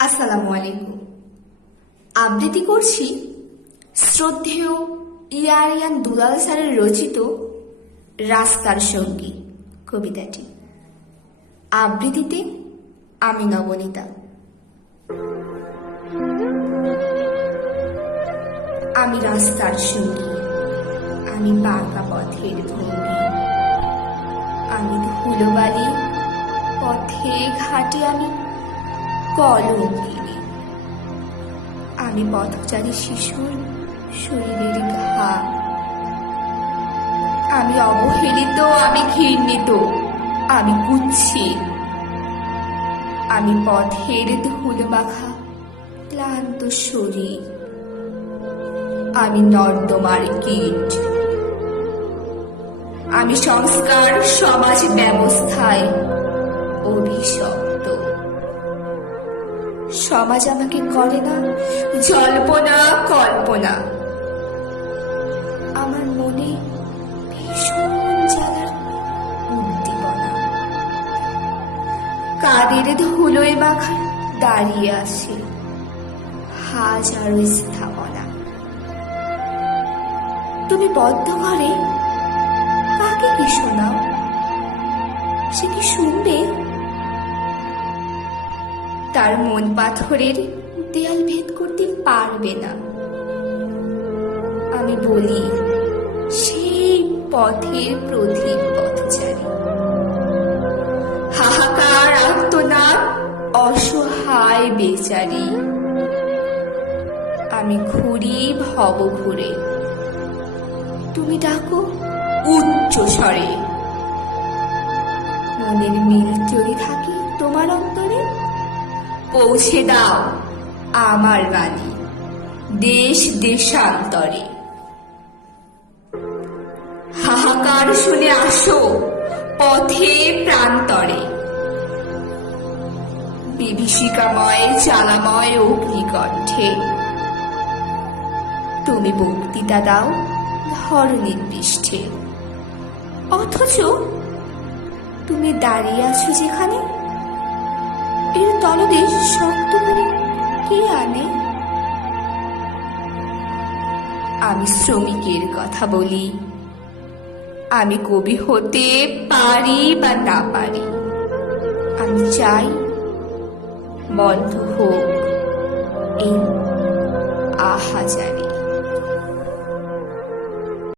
আসসালামু আলাইকুম। আবৃত্তি করছি শ্রদ্ধেয় ইয়ারিয়ান দুলাল স্যারের রচিত রাস্তার সঙ্গী কবিতাটি। আবৃত্তিতে আমি নবনীতা। আমি রাস্তার সঙ্গী, আমি বাঁকা পথের ভঙ্গি, আমি ধুলোবালি পথে ঘাটে, আমি কলঙ্কিনী, আমি পথচারী শিশুর শরীরের ঘাম, আমি অবহেলিত, আমি ঘৃণিত, আমি কুৎসিত, আমি পথের ধুলো মাখা ক্লান্ত শরীর, আমি নর্দমার কীট, আমি সংস্কার সমাজ ব্যবস্থায় অভিশপ্ত। সমাজ আমাকে করে না জল্পনা কল্পনা, আমার মনে ভীষণ জ্বালার উদ্দীপনা। কাদের ধুলোয় মাখা দাঁড়িয়ে আসে হাজারো স্থাপনা। তুমি বদ্ধ ঘরে কাকে কি শোনাও, সে কি শুনবে? তার মন পাথরের দেয়াল ভেদ করতে পারবে না। আমি বলি সেই পথের প্রদীপ পথচারী, হাহাকার আর্তনাদ অসহায় বেচারি। আমি ঘুরি ভব ঘুরে, তুমি ডাকো উচ্চ স্বরে। মনের মিল যদি থাকে তোমার অন্তরে, পৌঁছে দাও আমার বাণী দেশ দেশান্তরে। হাহাকার শুনে আসো পথে প্রান্তরে, বিভীষিকাময় জ্বালাময় অগ্নিকণ্ঠে। তুমি বক্তৃতা দাও ধরণীর পৃষ্ঠে, অথচ তুমি দাঁড়িয়ে আছো যেখানে, এর তলদেশ শক্ত করে কে আনে? আমি শ্রমিকের কথা বলি, আমি কবি হতে পারি বা না পারি। আমি চাই বন্ধ হোক এই আহাজারি।